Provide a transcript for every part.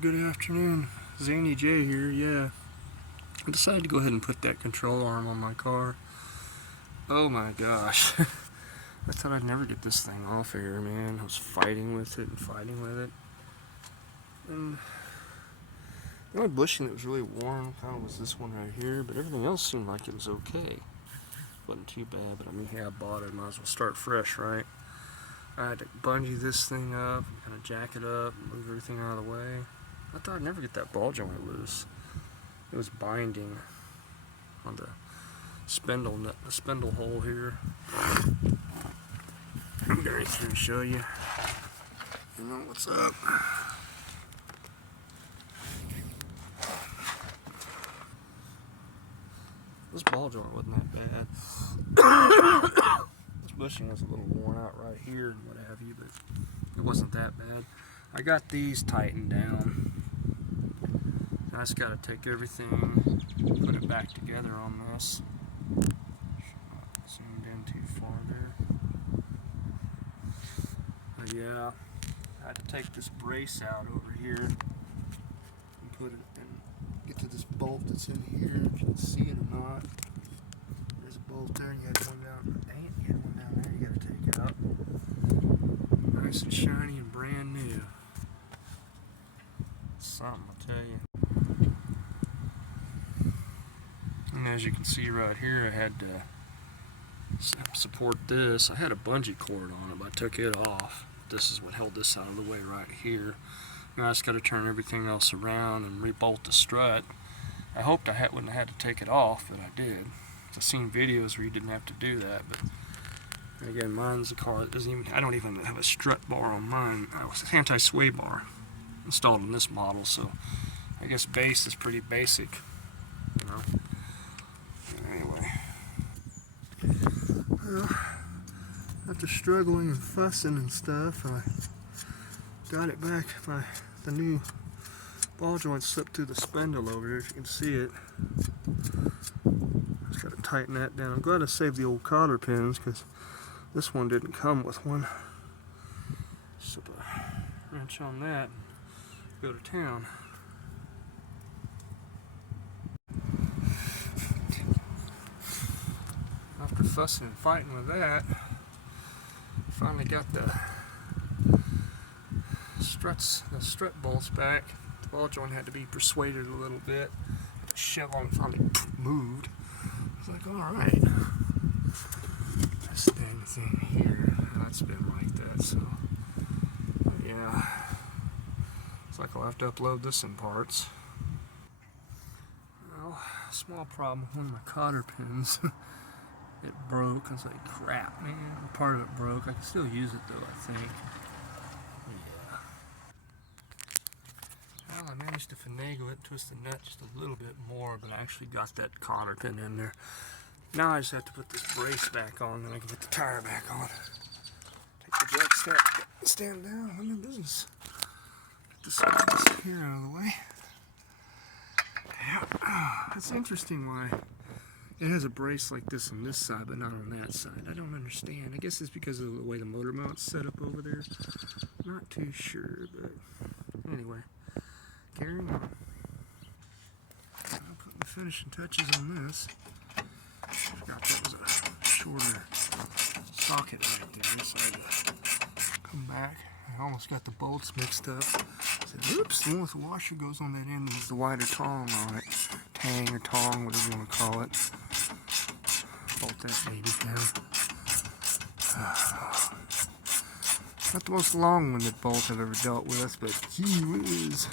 good afternoon. Zany J here, yeah. I decided to go ahead and put that control arm on my car. Oh my gosh. I thought I'd never get this thing off of here, man. I was fighting with it. And the only bushing that was really worn kind of was this one right here, but everything else seemed like it was okay. Wasn't too bad, but I mean, hey, I bought it. Might as well start fresh, right? I had to bungee this thing up, kind of jack it up, move everything out of the way. I thought I'd never get that ball joint loose. It was binding on the spindle nut, the spindle hole here. I'm going to show you. You know what's up. This ball joint wasn't that bad. This bushing was a little worn out right here and what have you, but it wasn't that bad. I got these tightened down. I just got to take everything, put it back together on this. Zoomed in too far there. But yeah, I had to take this brace out over here and put it and get to this bolt that's in here. If you can see it or not. There's a bolt there, and you had one down. Dang it, you had one down there. You got to take it out. Nice and shiny and brand new. Something, I'll tell you. And as you can see right here, I had to support this. I had a bungee cord on it, but I took it off. This is what held this out of the way right here. Now I just got to turn everything else around and rebolt the strut. I hoped I wouldn't have had to take it off, but I did. I've seen videos where you didn't have to do that, but again, mine's a car that doesn't even, I don't even have a strut bar on mine. I was an anti-sway bar installed in this model, so I guess base is pretty basic, you know. Anyway, well, after struggling and fussing and stuff, I got it back. The new ball joint slipped through the spindle over here, if you can see it. Just got to tighten that down. I'm glad I saved the old cotter pins because this one didn't come with one. So put a wrench on that and go to town. After fussing and fighting with that, finally got the strut bolts back. The ball joint had to be persuaded a little bit. The shell on finally moved. I was like, alright. This dang thing here, that's been like that, so yeah. It's like I'll have to upload this in parts. Well, small problem with one of my cotter pins. It broke. I was like, crap, man. Part of it broke. I can still use it though, I think. Yeah. Well, I managed to finagle it, twist the nut just a little bit more, but I actually got that cotter pin in there. Now I just have to put this brace back on, then I can put the tire back on. Take the jack stand down, I'm in business. Get this here out of the way. Yeah. It's interesting why it has a brace like this on this side, but not on that side. I don't understand. I guess it's because of the way the motor mount's set up over there. Not too sure, but anyway, carrying on. I'm putting the finishing touches on this. Forgot that was a shorter socket right there, so I had to come back. I almost got the bolts mixed up. I said, oops, the one with the washer goes on that end and there's the wider tong on it. Tang or tong, whatever you want to call it. Bolt that baby down. Not the most long-winded bolt I've ever dealt with, but gee whiz.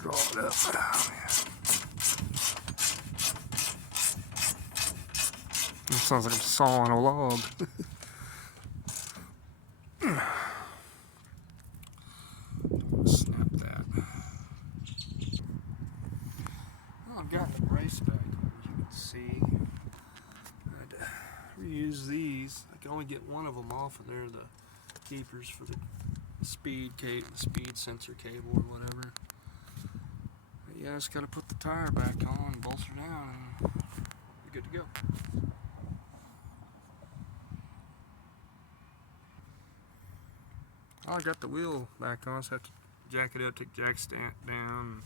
Draw it up. Oh, man. It sounds like I'm sawing a log. Snap that. Well, I've got the brace back on, as you can see. I had to reuse these. I can only get one of them off of there, the keepers for the speed sensor cable or whatever. But yeah, I just got to put the tire back on, bolt her down, and we're good to go. I got the wheel back on, so I have to jack it up, take the jack stand down,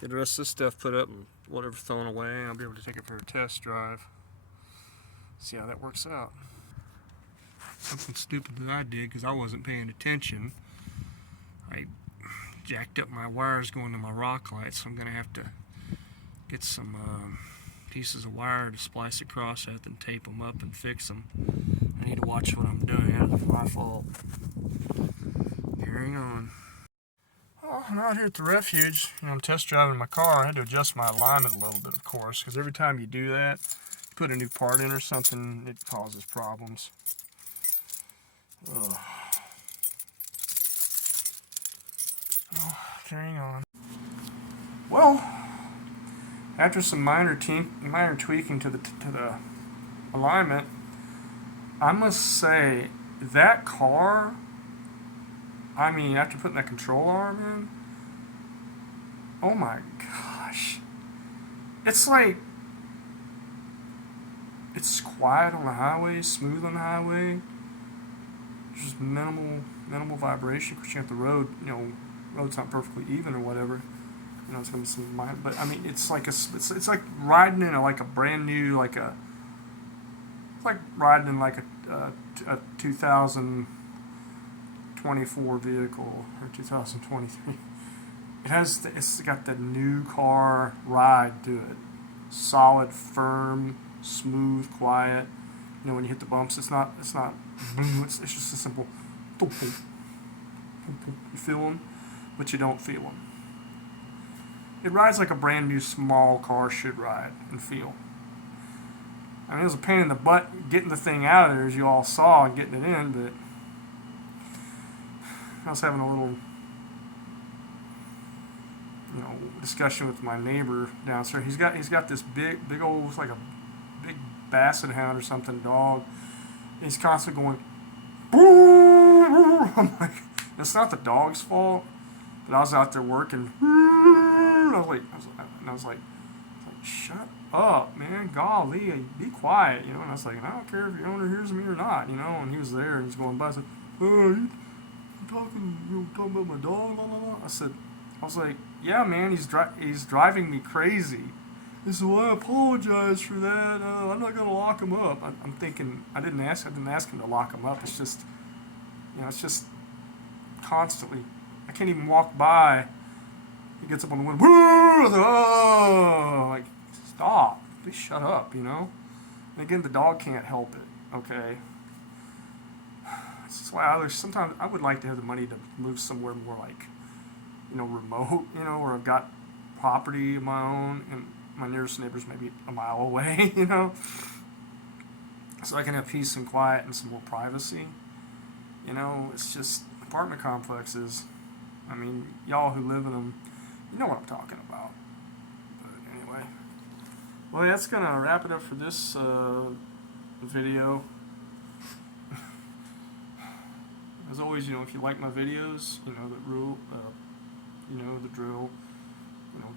get the rest of this stuff put up and whatever thrown away, and I'll be able to take it for a test drive. See how that works out. Something stupid that I did because I wasn't paying attention. I jacked up my wires going to my rock light, so I'm going to have to get some pieces of wire to splice across that and tape them up and fix them. I need to watch what I'm doing. That's my fault. Carrying on. Well, I'm out here at the refuge. I'm test driving my car. I had to adjust my alignment a little bit, of course, because every time you do that, put a new part in or something, it causes problems. Ugh. Oh, carrying on. Well, after some minor tweaking to the alignment, I must say that car, I mean, after putting that control arm in, oh my gosh, it's like, it's quiet on the highway, smooth on the highway. There's just minimal vibration. Because you have the road, road's not perfectly even or whatever. It's gonna be some minor, but I mean, it's like it's like riding in a brand new it's like riding in like a 2024 vehicle or 2023. It's got the new car ride to it. Solid, firm, smooth, quiet. When you hit the bumps, it's not boom, it's just a simple boom, boom, boom, boom. You feel them, but you don't feel them. It rides like a brand new small car should ride and feel. I mean, it was a pain in the butt getting the thing out of there, as you all saw, and getting it in, but I was having a little, discussion with my neighbor downstairs. He's got this big old, it's like a big basset hound or something dog. And he's constantly going, boo! I'm like, it's not the dog's fault, but I was out there working. I was like, shut up, man, golly, be quiet, And I was like, I don't care if your owner hears me or not, And he was there, and he's going by. I said, oh, you talking about my dog, blah, blah, blah. I was like, yeah, man, he's driving me crazy. He said, well, I apologize for that. I'm not gonna lock him up. I'm thinking, I didn't ask him to lock him up. It's just, it's just constantly. I can't even walk by. He gets up on the window. Oh, like, stop. Please shut up, And again, the dog can't help it. Okay. That's why sometimes I would like to have the money to move somewhere more like, remote, where I've got property of my own and my nearest neighbor's maybe a mile away, so I can have peace and quiet and some more privacy. It's just apartment complexes. I mean, y'all who live in them, you know what I'm talking about. But anyway, well, that's gonna wrap it up for this video. As always, if you like my videos, the rule, the drill.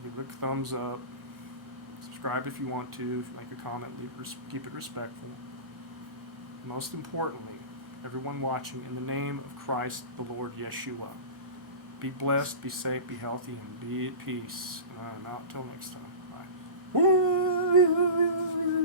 Give it a thumbs up. Subscribe if you want to. If you make a comment, keep it respectful. Most importantly, everyone watching, in the name of Christ, the Lord Yeshua, be blessed, be safe, be healthy, and be at peace. And I'm out until next time. Bye.